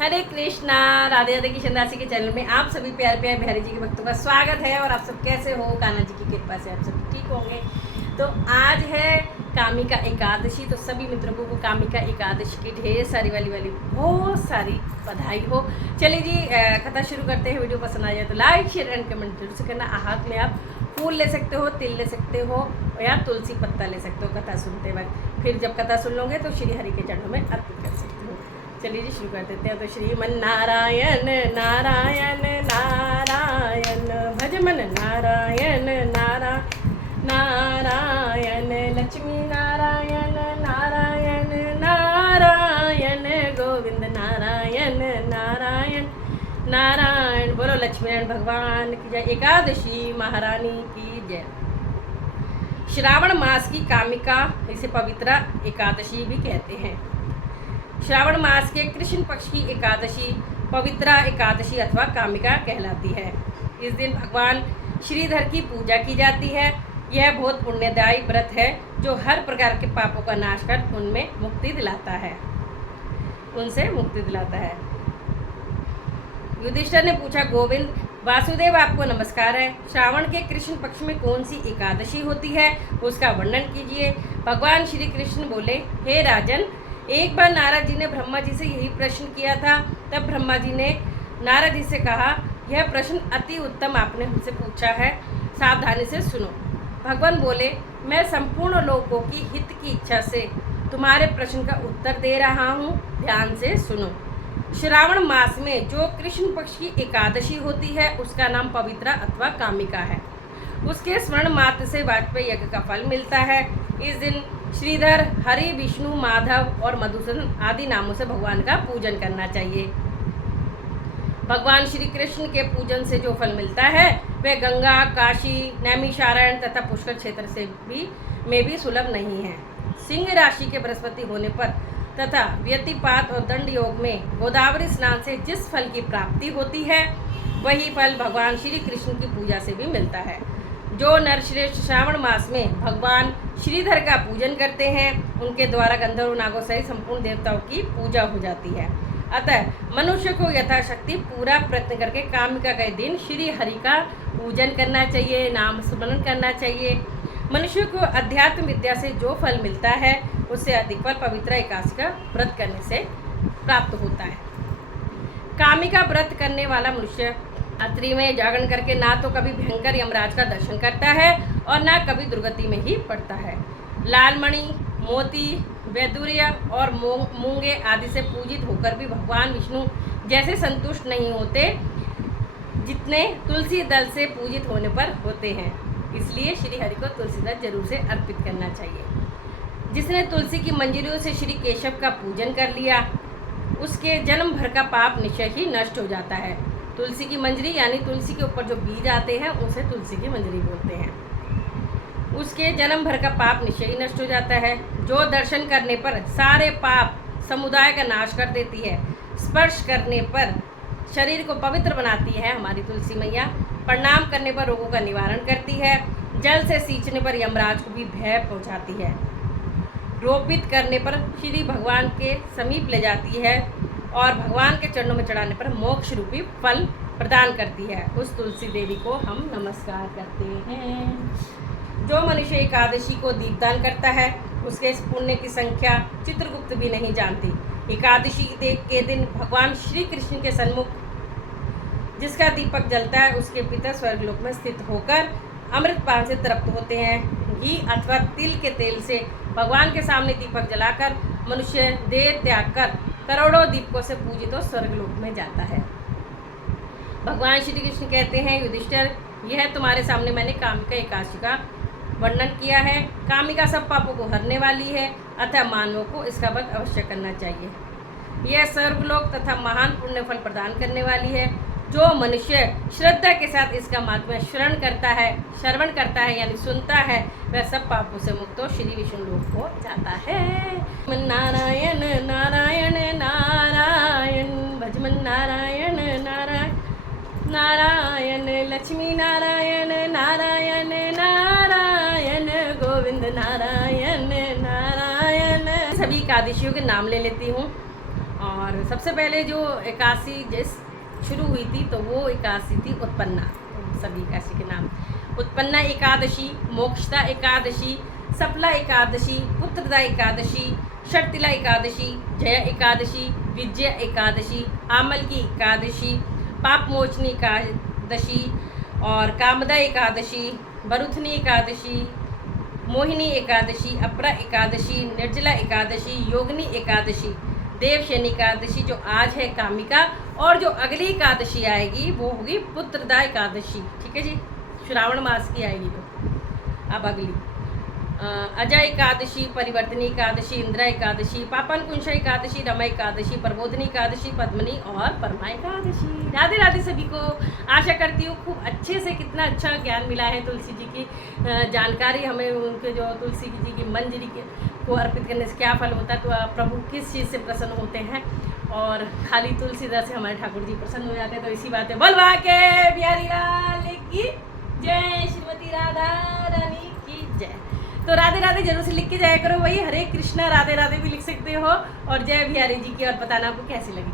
हरे कृष्णा। राधे राधे की राशि के चैनल में आप सभी प्यारे प्यारे बिहारी जी के भक्तों का स्वागत है। और आप सब कैसे हो? कान्हा जी की कृपा से आप सब ठीक होंगे। तो आज है कामिका एकादशी, तो सभी मित्रों को कामिका एकादशी की ढेर सारी वाली बहुत सारी बधाई हो। चलिए जी, कथा शुरू करते हैं। वीडियो पसंद आ जाए तो लाइक शेयर एंड कमेंट जरूर से करना। हाथ में आप फूल ले सकते हो, तिल ले सकते हो या तुलसी पत्ता ले सकते हो कथा सुनते वक्त। फिर जब कथा सुन लोगे तो श्री हरि के चरणों में अर्पित कर सकते हो। चलिए जी शुरू कर देते हैं। तो श्रीमन नारायण नारायण नारायण भजमन नारायण नारायण लक्ष्मी नारायण नारायण नारायण गोविंद नारायण नारायण नारायण। बोलो लक्ष्मी नारायण भगवान की जय। एकादशी महारानी की जय। श्रावण मास की कामिका, इसे पवित्रा एकादशी भी कहते हैं। श्रावण मास के कृष्ण पक्ष की एकादशी पवित्रा एकादशी अथवा कामिका कहलाती है। इस दिन भगवान श्रीधर की पूजा की जाती है। यह बहुत पुण्यदायी व्रत है जो हर प्रकार के पापों का नाश कर उनसे मुक्ति दिलाता है। युधिष्ठिर ने पूछा, गोविंद वासुदेव आपको नमस्कार है। श्रावण के कृष्ण पक्ष में कौन सी एकादशी होती है, उसका वर्णन कीजिए। भगवान श्री कृष्ण बोले, हे राजन, एक बार नारद जी ने ब्रह्मा जी से यही प्रश्न किया था। तब ब्रह्मा जी ने नारद जी से कहा, यह प्रश्न अति उत्तम आपने हमसे पूछा है, सावधानी से सुनो। भगवान बोले, मैं संपूर्ण लोगों की हित की इच्छा से तुम्हारे प्रश्न का उत्तर दे रहा हूँ, ध्यान से सुनो। श्रावण मास में जो कृष्ण पक्ष की एकादशी होती है उसका नाम पवित्रा अथवा कामिका है। उसके स्मरण मात्र से वाजपेयी यज्ञ का फल मिलता है। इस दिन श्रीधर, हरि, विष्णु, माधव और मधुसूदन आदि नामों से भगवान का पूजन करना चाहिए। भगवान श्री कृष्ण के पूजन से जो फल मिलता है वह गंगा, काशी, नैमिषारण्य तथा पुष्कर क्षेत्र में भी सुलभ नहीं है। सिंह राशि के बृहस्पति होने पर तथा व्यतिपात और दंड योग में गोदावरी स्नान से जिस फल की प्राप्ति होती है वही फल भगवान श्री कृष्ण की पूजा से भी मिलता है। जो नरश्रेष्ठ श्रावण मास में भगवान श्रीधर का पूजन करते हैं उनके द्वारा गंधर्व, नागों सहित संपूर्ण देवताओं की पूजा हो जाती है। अतः मनुष्य को यथाशक्ति पूरा प्रयत्न करके कामिका के दिन श्री हरि का पूजन करना चाहिए, नाम स्मरण करना चाहिए। मनुष्य को अध्यात्म विद्या से जो फल मिलता है उससे अधिक फल पवित्रा एकादशी का व्रत करने से प्राप्त होता है। कामिका व्रत करने वाला मनुष्य रात्रि में जागरण करके ना तो कभी भयंकर यमराज का दर्शन करता है और ना कभी दुर्गति में ही पड़ता है। लालमणि, मोती, वैदुर्य और मूंगे आदि से पूजित होकर भी भगवान विष्णु जैसे संतुष्ट नहीं होते जितने तुलसी दल से पूजित होने पर होते हैं। इसलिए श्री हरि को तुलसी दल जरूर से अर्पित करना चाहिए। जिसने तुलसी की मंजरियों से श्री केशव का पूजन कर लिया उसके जन्म भर का पाप निश्चय ही नष्ट हो जाता है। तुलसी की मंजरी यानी तुलसी के ऊपर जो बीज आते हैं उसे तुलसी की मंजरी बोलते हैं। उसके जन्म भर का पाप निश्चय ही नष्ट हो जाता है। जो दर्शन करने पर सारे पाप समुदाय का नाश कर देती है, स्पर्श करने पर शरीर को पवित्र बनाती है हमारी तुलसी मैया, प्रणाम करने पर रोगों का निवारण करती है, जल से सींचने पर यमराज को भी भय पहुँचाती है, रोपित करने पर श्री भगवान के समीप ले जाती है और भगवान के चरणों में चढ़ाने पर मोक्ष रूपी फल प्रदान करती है। उस तुलसी देवी को हम नमस्कार करते हैं। जो मनुष्य एकादशी को दीपदान करता है उसके इस पुण्य की संख्या चित्रगुप्त भी नहीं जानती। एकादशी के दिन भगवान श्री कृष्ण के सन्मुख जिसका दीपक जलता है उसके पिता स्वर्गलोक में स्थित होकर अमृतपान से तृप्त होते हैं। घी अथवा तिल के तेल से भगवान के सामने दीपक जलाकर मनुष्य देह त्याग कर करोड़ों दीपकों से पूजित हो स्वर्गलोक में जाता है। भगवान श्री कृष्ण कहते हैं, युधिष्ठिर, यह तुम्हारे सामने मैंने कामिका एकादशी का वर्णन किया है। कामिका सब पापों को हरने वाली है, अतः मानवों को इसका व्रत अवश्य करना चाहिए। यह स्वर्गलोक तथा महान पुण्य फल प्रदान करने वाली है। जो मनुष्य श्रद्धा के साथ इसका महात्म्य श्रवण करता है यानी सुनता है, वह सब पापों से मुक्त हो श्री विष्णु लोक को जाता है। नारायण नारायण नारायण भजमन नारायण नारायण नारायण लक्ष्मी नारायण नारायण नारायण गोविंद नारायण नारायण। सभी एकादशियों के नाम ले लेती हूँ और सबसे पहले जो एकादशी जिस शुरू हुई थी तो वो एकादशी थी उत्पन्ना, सभी एकादशी के नाम उत्पन्ना एकादशी, मोक्षदा एकादशी, सफला एकादशी, पुत्रदा एकादशी, शर्तिला एकादशी, जया एकादशी, विजय एकादशी, आमल की एकादशी, पाप मोचनी एकादशी और कामदा एकादशी, बरुथनी एकादशी, मोहिनी एकादशी, अपरा एकादशी, निर्जला एकादशी, योगिनी एकादशी, देवशयनी एकादशी जो आज है कामिका, और जो अगली एकादशी आएगी वो होगी पुत्रदा एकादशी। ठीक है जी, श्रावण मास की आएगी तो अब अगली अजय एकादशी, परिवर्तनी एकादशी, इंदिरा एकादशी, पापन कुंशा एकादशी, रमा एकादशी, प्रबोधनी एकादशी, पद्मनी और परमा एकादशी। राधे राधे सभी को। आशा करती हूँ खूब अच्छे से, कितना अच्छा ज्ञान मिला है तुलसी जी की जानकारी हमें, उनके जो तुलसी जी की मंजरी के को अर्पित करने से क्या फल होता है, तो प्रभु किस चीज़ से प्रसन्न होते हैं, और खाली तुलसीदास से हमारे ठाकुर जी प्रसन्न हो जाते हैं। तो इसी बात है, बोलवा के बिहारी लाल की जय, श्रीमती राधा रानी की जय। तो राधे राधे जरूर से लिख के जाया करो, वही हरे कृष्णा राधे राधे भी लिख सकते हो, और जय बिहारी जी की, और बताना आपको कैसी लगी।